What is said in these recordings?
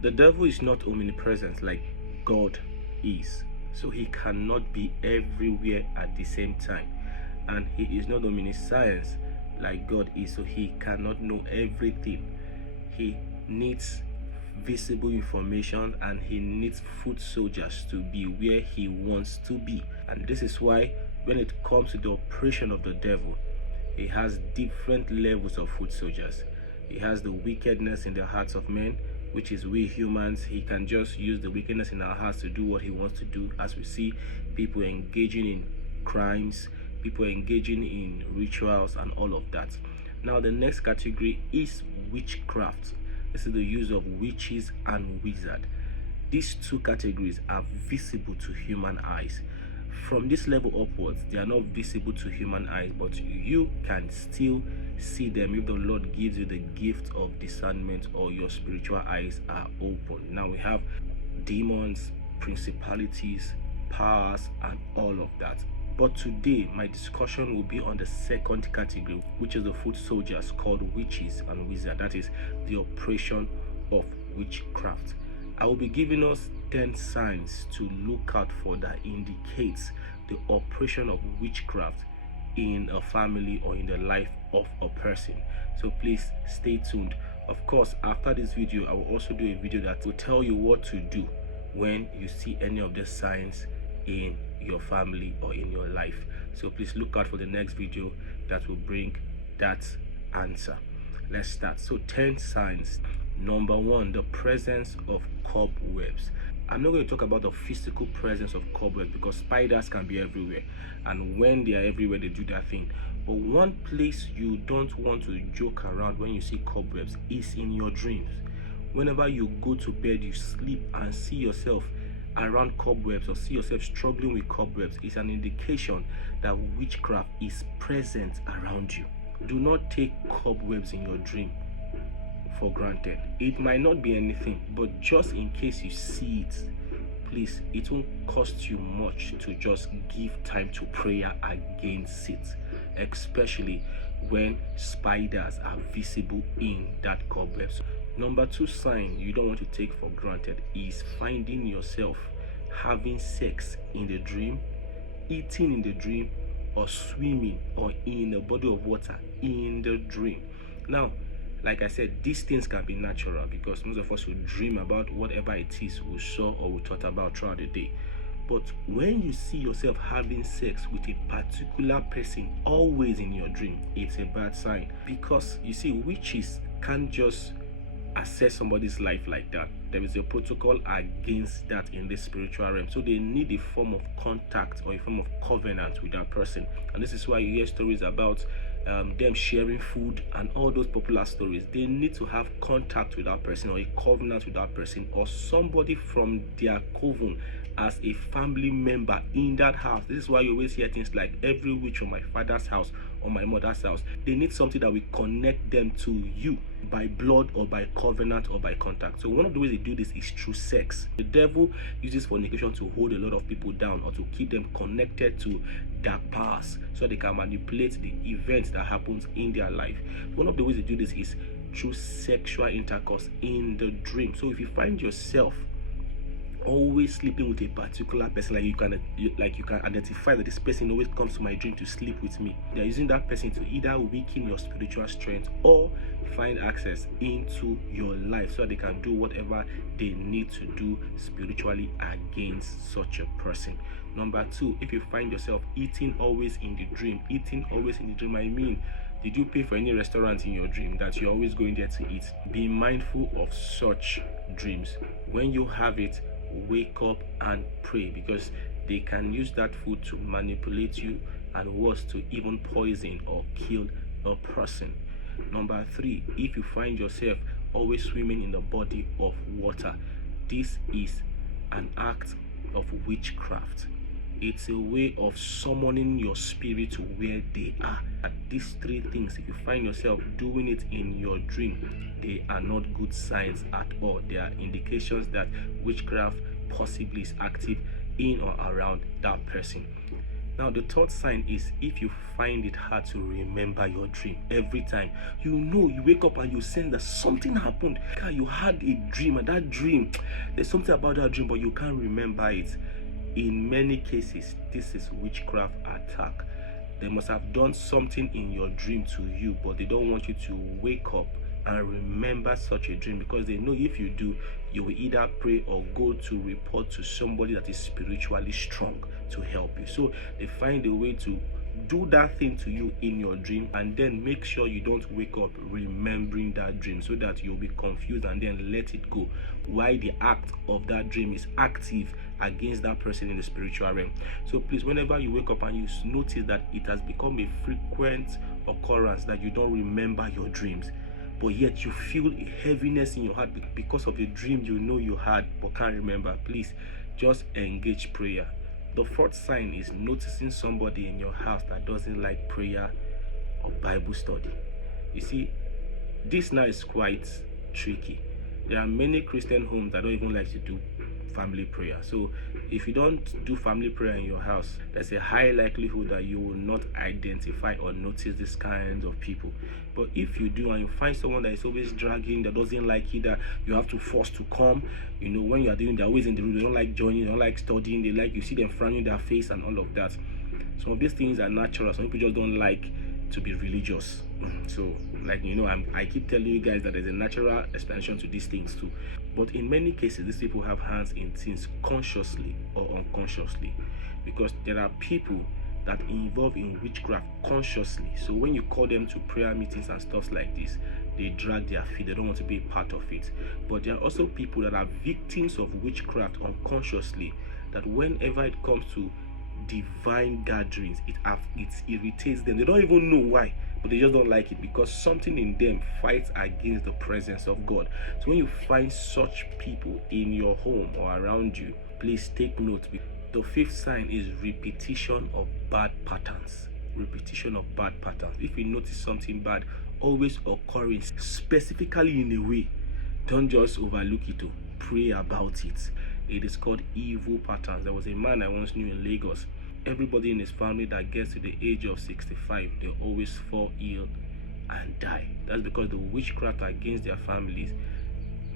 The devil is not omnipresent like God is, so he cannot be everywhere at the same time, and he is not omniscience like God is, so he cannot know everything. He needs visible information, and he needs foot soldiers to be where he wants to be. And this is why when it comes to the operation of the devil, he has different levels of foot soldiers. He has the wickedness in the hearts of men, which is we humans. He can just use the wickedness in our hearts to do what he wants to do, as we see people engaging in crimes, people engaging in rituals and all of that. Now the next category is witchcraft. This is the use of witches and wizards. These two categories are visible to human eyes. From this level upwards, they are not visible to human eyes, but you can still see them if the Lord gives you the gift of discernment or your spiritual eyes are open. Now we have demons, principalities, powers, and all of that. But today my discussion will be on the second category, which is the foot soldiers called witches and wizards. That is the operation of witchcraft. I will be giving us 10 signs to look out for that indicates the operation of witchcraft in a family or in the life of a person. So please stay tuned. Of course, after this video, I will also do a video that will tell you what to do when you see any of the signs in your family or in your life. So please look out for the next video that will bring that answer. Let's start. So 10 signs. Number 1, the presence of cobwebs. I'm not going to talk about the physical presence of cobwebs because spiders can be everywhere, and when they are everywhere they do their thing. But one place you don't want to joke around when you see cobwebs is in your dreams. Whenever you go to bed, you sleep and see yourself around cobwebs or see yourself struggling with cobwebs, is an indication that witchcraft is present around you. Do not take cobwebs in your dream for granted. It might not be anything, but just in case you see it, please, it won't cost you much to just give time to prayer against it, especially when spiders are visible in that cobweb. Number 2 sign you don't want to take for granted is finding yourself having sex in the dream, eating in the dream, or swimming or in a body of water in the dream. Now, like I said, these things can be natural because most of us will dream about whatever it is we saw or we thought about throughout the day. But when you see yourself having sex with a particular person always in your dream, it's a bad sign, because you see, witches can't just assess somebody's life like that. There is a protocol against that in the spiritual realm, so they need a form of contact or a form of covenant with that person. And this is why you hear stories about them sharing food and all those popular stories. They need to have contact with that person or a covenant with that person or somebody from their coven as a family member in that house. This is why you always hear things like every witch from my father's house or my mother's house. They need something that will connect them to you by blood or by covenant or by contact. So one of the ways they do this is through sex. The devil uses fornication to hold a lot of people down or to keep them connected to dark powers so they can manipulate the events that happens in their life. One of the ways they do this is through sexual intercourse in the dream. So if you find yourself always sleeping with a particular person, like you can identify that this person always comes to my dream to sleep with me, they're using that person to either weaken your spiritual strength or find access into your life so that they can do whatever they need to do spiritually against such a person. Number 2, if you find yourself eating always in the dream, I mean, did you pay for any restaurant in your dream that you're always going there to eat? Be mindful of such dreams. When you have it, wake up and pray, because they can use that food to manipulate you and worse, to even poison or kill a person. Number 3, if you find yourself always swimming in the body of water, this is an act of witchcraft. It's a way of summoning your spirit to where they are. At these 3 things, if you find yourself doing it in your dream, they are not good signs at all. They are indications that witchcraft possibly is active in or around that person. Now, the third sign is if you find it hard to remember your dream every time. You wake up and you sense that something happened. You had a dream, and that dream, there's something about that dream, but you can't remember it. In many cases, this is witchcraft attack. They must have done something in your dream to you, but they don't want you to wake up and remember such a dream, because they know if you do, you will either pray or go to report to somebody that is spiritually strong to help you. So they find a way to do that thing to you in your dream, and then make sure you don't wake up remembering that dream, so that you'll be confused and then let it go, why the act of that dream is active against that person in the spiritual realm. So please, whenever you wake up and you notice that it has become a frequent occurrence that you don't remember your dreams, but yet you feel a heaviness in your heart because of the dream you had but can't remember, please just engage prayer. The fourth sign is noticing somebody in your house that doesn't like prayer or Bible study. You see, this now is quite tricky. There are many Christian homes that don't even like to do family prayer. So if you don't do family prayer in your house, there's a high likelihood that you will not identify or notice these kinds of people. But if you do, and you find someone that is always dragging, that doesn't like it, that you have to force to come, when you are doing, they're always in the room, they don't like joining, they don't like studying, you see them frowning their face and all of that. Some of these things are natural. Some people just don't like to be religious. So I keep telling you guys that there's a natural explanation to these things too. But in many cases, these people have hands in things consciously or unconsciously, because there are people that involve in witchcraft consciously. So when you call them to prayer meetings and stuff like this, they drag their feet, they don't want to be a part of it. But there are also people that are victims of witchcraft unconsciously, that whenever it comes to divine gatherings, it irritates them. They don't even know why, but they just don't like it, because something in them fights against the presence of God. So when you find such people in your home or around you, please take note. The fifth sign is repetition of bad patterns. Repetition of bad patterns. If you notice something bad always occurring specifically in a way, don't just overlook it. Pray about it. It is called evil patterns. There was a man I once knew in Lagos. Everybody in his family that gets to the age of 65, they always fall ill and die. That's because the witchcraft against their families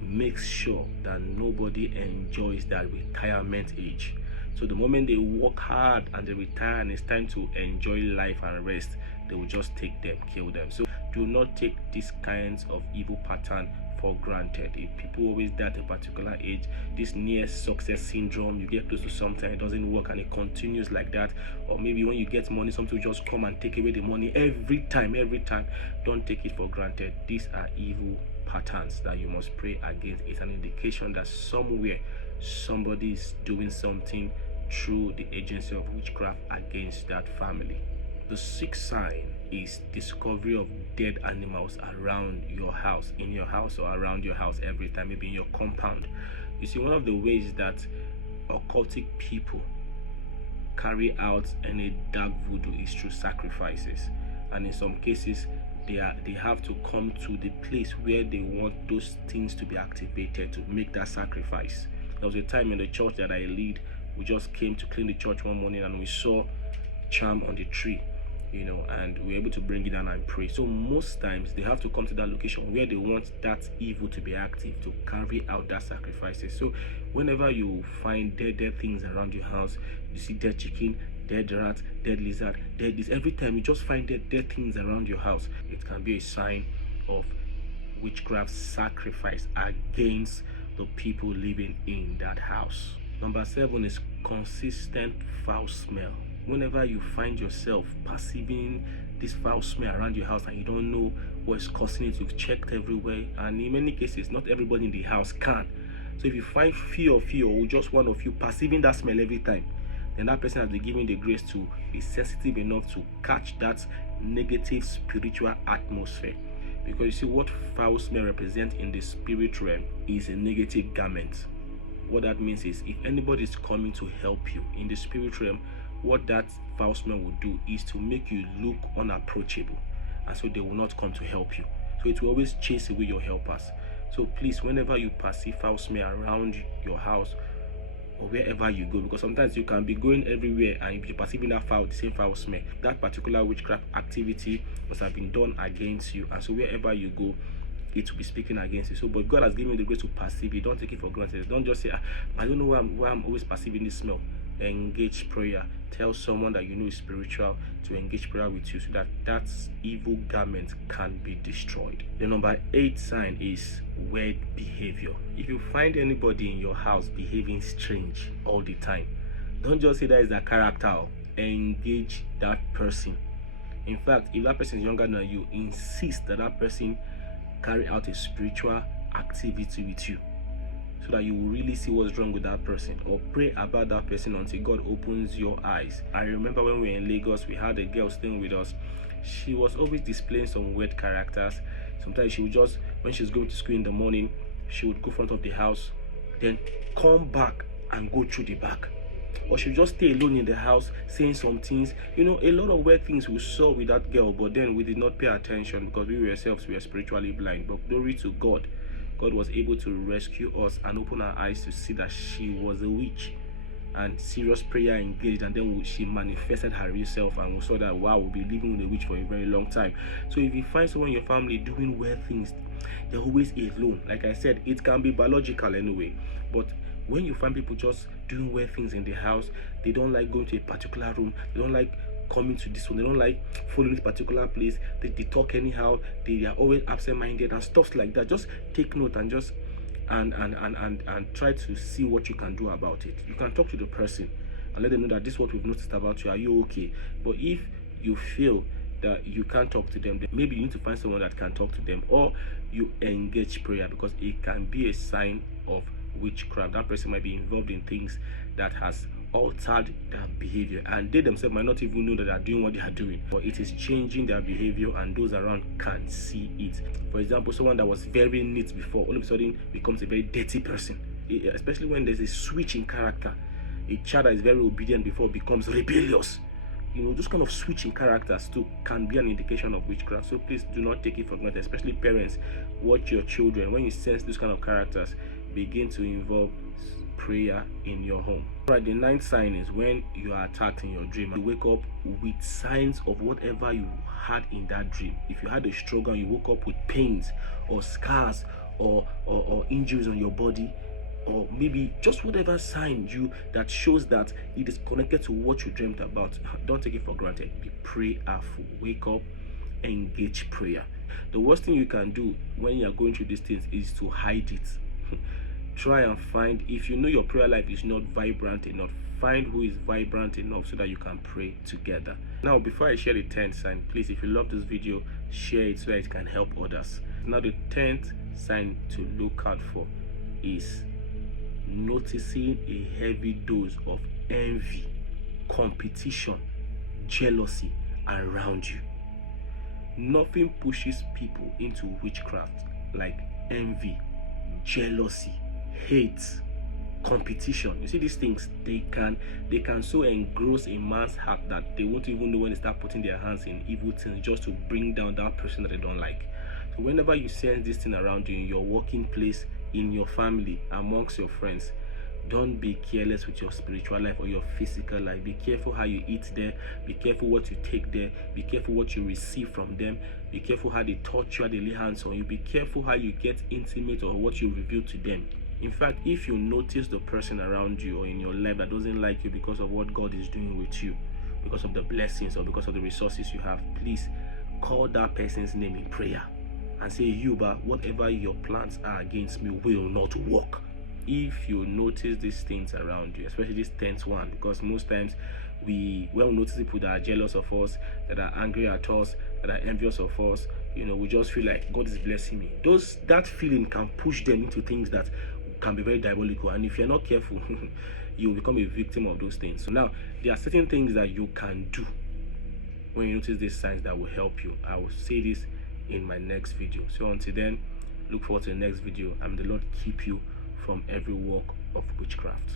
makes sure that nobody enjoys that retirement age. So the moment they work hard and they retire and it's time to enjoy life and rest, they will just take them, kill them. So do not take these kinds of evil pattern for granted. If people always die at a particular age, this near success syndrome, you get close to something, it doesn't work and it continues like that. Or maybe when you get money, something will just come and take away the money every time. Don't take it for granted. These are evil patterns that you must pray against. It's an indication that somewhere somebody is doing something through the agency of witchcraft against that family. The sixth sign is discovery of dead animals around your house, in your house or around your house every time, maybe in your compound. You see, one of the ways that occultic people carry out any dark voodoo is through sacrifices, and in some cases they have to come to the place where they want those things to be activated to make that sacrifice. There was a time in the church that I lead, we just came to clean the church one morning and we saw charm on the tree, and we were able to bring it down and pray. So most times they have to come to that location where they want that evil to be active to carry out that sacrifices. So whenever you find dead things around your house, you see dead chicken, dead rat, dead lizard, dead this, every time you just find dead things around your house, it can be a sign of witchcraft sacrifice against the people living in that house. Number 7 is consistent foul smell. Whenever you find yourself perceiving this foul smell around your house and you don't know what's causing it, you've checked everywhere, and in many cases not everybody in the house can. So if you find few of you or just one of you perceiving that smell every time, then that person has been given the grace to be sensitive enough to catch that negative spiritual atmosphere. Because you see, what foul smell represents in the spirit realm is a negative garment. What that means is, if anybody is coming to help you in the spirit realm, what that foul smell will do is to make you look unapproachable, and so they will not come to help you. So it will always chase away your helpers. So please, whenever you perceive foul smell around your house or wherever you go, because sometimes you can be going everywhere and you're perceiving that foul, the same foul smell. That particular witchcraft activity must have been done against you, and so wherever you go, it will be speaking against you. So, but God has given you the grace to perceive it. Don't take it for granted. Don't just say, I don't know why I'm always perceiving this smell. Engage prayer. Tell someone that you know is spiritual to engage prayer with you, so that that evil garment can be destroyed. The number 8 sign is weird behavior. If you find anybody in your house behaving strange all the time, don't just say that is their character. Engage that person. In fact, if that person is younger than you, insist that that person carry out a spiritual activity with you, so that you will really see what's wrong with that person, or pray about that person until God opens your eyes. I remember when we were in Lagos, we had a girl staying with us. She was always displaying some weird characters. Sometimes she would just, when she was going to school in the morning, she would go front of the house, then come back and go through the back. Or she would just stay alone in the house saying some things. You know, a lot of weird things we saw with that girl, but then we did not pay attention because we ourselves were spiritually blind. But glory to God, God was able to rescue us and open our eyes to see that she was a witch, and serious prayer engaged, and then she manifested her real self, and we saw that, wow, we'll be living with a witch for a very long time. So if you find someone in your family doing weird things, they're always alone. Like I said, it can be biological anyway, but when you find people just doing weird things in the house, they don't like going to a particular room, they don't like coming to this one, they don't like following this particular place, they talk anyhow, they are always absent-minded and stuff like that, just take note and just and try to see what you can do about it. You can talk to the person and let them know that this is what we've noticed about you. Are you okay? But if you feel that you can't talk to them, then maybe you need to find someone that can talk to them, or you engage prayer, because it can be a sign of witchcraft. That person might be involved in things that has altered their behavior, and they themselves might not even know that they are doing what they are doing, but it is changing their behavior and those around can see it. For example, someone that was very neat before all of a sudden becomes a very dirty person, especially when there's a switch in character. A child that is very obedient before becomes rebellious. You know, those kind of switching characters too can be an indication of witchcraft. So please do not take it for granted, especially parents. Watch your children. When you sense those kind of characters, begin to involve prayer in your home. Right, the 9th sign is when you are attacked in your dream. You wake up with signs of whatever you had in that dream. If you had a struggle and you woke up with pains or scars or injuries on your body, or maybe just whatever sign that shows that it is connected to what you dreamt about, don't take it for granted. Be prayerful. Wake up, engage prayer. The worst thing you can do when you are going through these things is to hide it. Try and find, if you know your prayer life is not vibrant enough, find who is vibrant enough so that you can pray together. Now, before I share the 10th sign, please, if you love this video, share it so that it can help others. Now, the 10th sign to look out for is noticing a heavy dose of envy, competition, jealousy around you. Nothing pushes people into witchcraft like envy, jealousy, hate, competition. You see, these things, they can so engross a man's heart that they won't even know when they start putting their hands in evil things just to bring down that person that they don't like. So whenever you sense this thing around you, in your working place, in your family, amongst your friends, don't be careless with your spiritual life or your physical life. Be careful how you eat there, be careful what you take there, be careful what you receive from them, be careful how they touch you, how they lay hands on you, be careful how you get intimate or what you reveal to them. In fact, if you notice the person around you or in your life that doesn't like you because of what God is doing with you, because of the blessings or because of the resources you have, please call that person's name in prayer and say, Yuba, whatever your plans are against me will not work. If you notice these things around you, especially this 10th one, because most times when we notice people that are jealous of us, that are angry at us, that are envious of us, you know, we just feel like God is blessing me. That feeling can push them into things that can be very diabolical, and if you're not careful, you will become a victim of those things. So now, there are certain things that you can do when you notice these signs that will help you. I will say this in my next video. So until then, look forward to the next video, and the Lord keep you from every work of witchcraft.